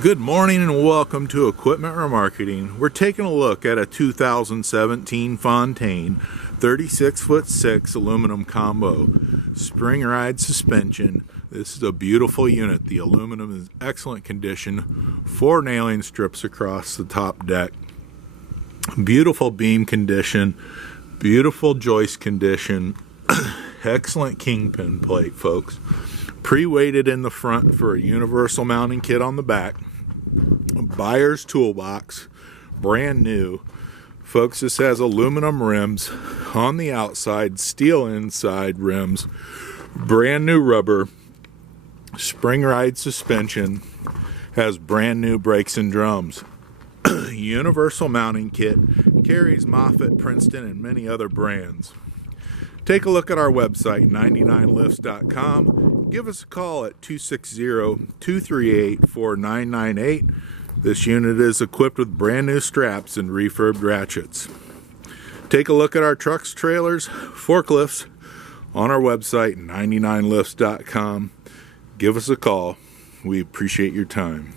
Good morning and welcome to Equipment Remarketing. We're taking a look at a 2017 Fontaine 36'6" aluminum combo spring ride suspension. This is a beautiful unit. The aluminum is excellent condition. 4 nailing strips across the top deck. Beautiful beam condition. Beautiful joist condition. Excellent kingpin plate, folks. Pre-weighted in the front for a universal mounting kit on the back. Buyer's toolbox, brand new. Folks, this has aluminum rims on the outside, steel inside rims, brand new rubber, spring ride suspension, has brand new brakes and drums. Universal mounting kit, carries Moffett, Princeton, and many other brands. Take a look at our website, 99lifts.com. Give us a call at 260-238-4998. This unit is equipped with brand new straps and refurbed ratchets. Take a look at our trucks, trailers, forklifts on our website, 99lifts.com. Give us a call. We appreciate your time.